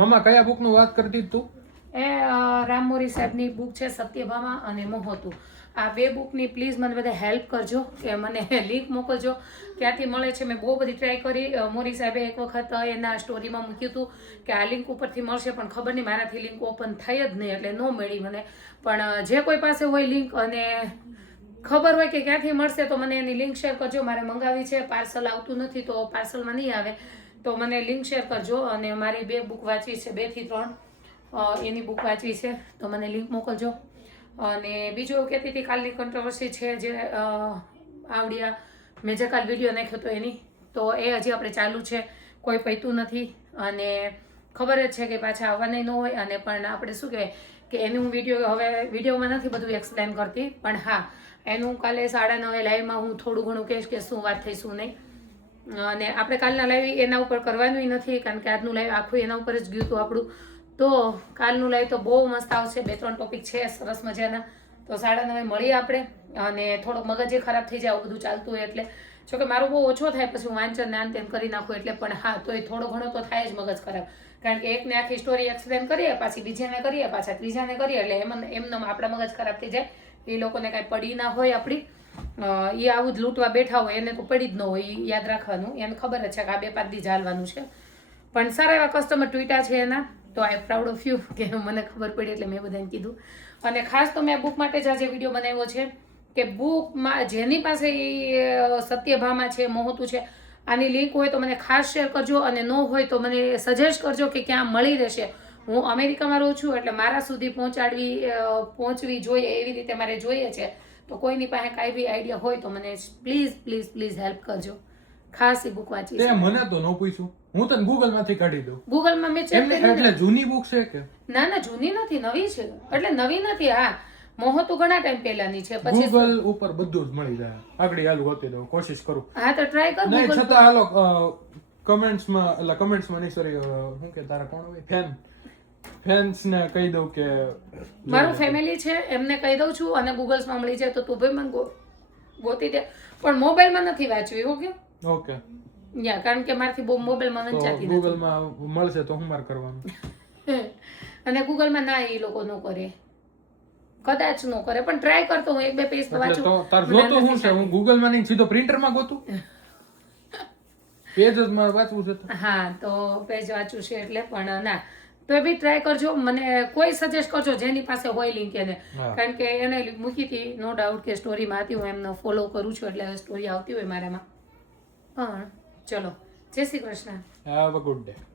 મમ્મા કયા બુક નું વાત કરતી તું? એ રામમોરી સાહેબની બુક છે સત્યભામા અને મોહતું. આ બે બુકની પ્લીઝ મને બધા હેલ્પ કરજો, કે મને લિંક મોકલજો ક્યાંથી મળે છે. મેં બહુ બધી ટ્રાય કરી. મોરી સાહેબે એક વખત એના સ્ટોરીમાં મૂક્યું હતું કે આ લિંક ઉપરથી મળશે, પણ ખબર નહીં મારાથી લિંક ઓપન થઈ જ નહીં, એટલે ન મળી મને. પણ જે કોઈ પાસે હોય લિંક અને ખબર હોય કે ક્યાંથી મળશે તો મને એની લિંક શેર કરજો. મારે મંગાવી છે, પાર્સલ આવતું નથી તો પાર્સલમાં નહીં આવે તો મને લિંક શેર કરજો. અને મારી 2 બુક વાંચવી છે, 2 થી 3 એની બુક વાંચવી છે તો મને લિંક મોકલજો. અને બીજું એવું કહેતી હતી કાલની કોન્ટ્રોવર્સી છે જે આવડિયા મેં જે કાલ વિડીયો નાખ્યો હતો એની, તો એ હજી આપણે ચાલુ છે, કોઈ પૈતું નથી. અને ખબર જ છે કે પાછા આવવાના ન હોય. અને પણ આપણે શું કહેવાય કે એનું વિડીયો હવે વિડીયોમાં નથી બધું એક્સપ્લેન કરતી, પણ હા એનું કાલે 9:30 લાઈવમાં હું થોડું ઘણું કહીશ કે શું વાત થઈ શું નહીં. અને આપણે કાલના લાઈવ એના ઉપર કરવાનું નથી, કારણ કે આજનું લાઈવ આખું એના ઉપર જ ગયું હતું આપણું. તો કાલનું લાઈવ તો બહુ મસ્ત આવશે, 2-3 ટોપિક છે સરસ મજાના. તો 9:30 મળીએ આપણે. અને થોડોક મગજે ખરાબ થઈ જાય આવું બધું ચાલતું હોય એટલે. જોકે મારું બહુ ઓછો થાય પછી હું વાંચન આન તેમ કરી નાખું એટલે, પણ હા તોય થોડો ઘણો તો થાય જ મગજ ખરાબ. કારણ કે એકને આખી સ્ટોરી એક્સપ્લેન કરીએ, પાછી બીજાને કરીએ, પાછા ત્રીજાને કરીએ, એટલે એમને આપણા મગજ ખરાબ થઈ જાય. એ લોકોને કાંઈ પડી ના હોય આપણી, એ આવું જ લૂંટવા બેઠા હોય, એને તો પડી જ ન હોય. એ યાદ રાખવાનું, એને ખબર જ છે કે આ 2-5 દી ચાલવાનું છે. પણ સારા એવા કસ્ટમર ટ્વીટા છે એના, તો આઈ પ્રાઉડ ઓફ યુ કે મને ખબર પડી એટલે મેં બધાને કીધું. અને ખાસ તો મેં આ બુક માટે જ આજે વિડીયો બનાવ્યો છે કે બુકમાં જેની પાસે સત્યભામા છે, મોહતું છે, આની લિંક હોય તો મને ખાસ શેર કરજો. અને ન હોય તો મને સજેસ્ટ કરજો કે ક્યાં મળી રહેશે. હું અમેરિકામાં રહું છું એટલે મારા સુધી પહોંચવી જોઈએ એવી રીતે મારે જોઈએ છે. તો કોઈની પાસે કાંઈ બી આઈડિયા હોય તો મને પ્લીઝ પ્લીઝ પ્લીઝ હેલ્પ કરજો. ખાસ એ બુક વાંચવી છે. મને તો ન પૂછ્યું, હું તને ગૂગલ માંથી કાઢી દઉં. ગૂગલમાં મેં ચેક કરી. એટલે જૂની બુક છે કે? ના ના જૂની નથી, નવી છે. એટલે નવી નથી, હા મોહતું ઘણા ટાઈમ પહેલાની છે. પછી ગૂગલ ઉપર બધું જ મળી જાય. આગળ હાલ ગોતી દઉં, કોશિશ કરું. હા તો ટ્રાય કર. નહીં છતાં હાલો કમેન્ટ્સમાં નહીં સોરી શું કે તારા કોણ હોય ફેન્સ ને કહી દઉં કે મારું ફેમિલી છે એમને કહી દઉં છું. અને ગૂગલ્સમાં મળી જાય તો તું ભાઈ મને ગોતી દે. પણ મોબાઈલમાં નથી વાંચ્યું એવું કે? ઓકે યા કારણ કે મારથી બહુ મોબાઈલમાં વંચાતી નથી. ગૂગલમાં મળશે તો હું માર કરવાનું. અને ગૂગલમાં ના એ લોકો નો કરે, કદાચ નો કરે, પણ ટ્રાય કરતો હું 1-2 પેજ તો વાંચું. તાર જોતો હું છે, હું ગૂગલમાં નહીં સીધો પ્રિન્ટરમાં ગોતું. પેજ જ મારે વાંચવું છે. હા તો પેજ વાંચવું છે એટલે. પણ ના તો એ બી ટ્રાય કરજો. મને કોઈ સજેસ્ટ કરજો જેની પાસે હોય લિંક એને, કારણ કે એને મૂકી હતી નો ડાઉટ કે સ્ટોરીમાં હતી. હું એમને ફોલો કરું છું એટલે સ્ટોરી આવતી હોય મારામાં. પણ ચલો, જય Shri Krishna. Have a good day.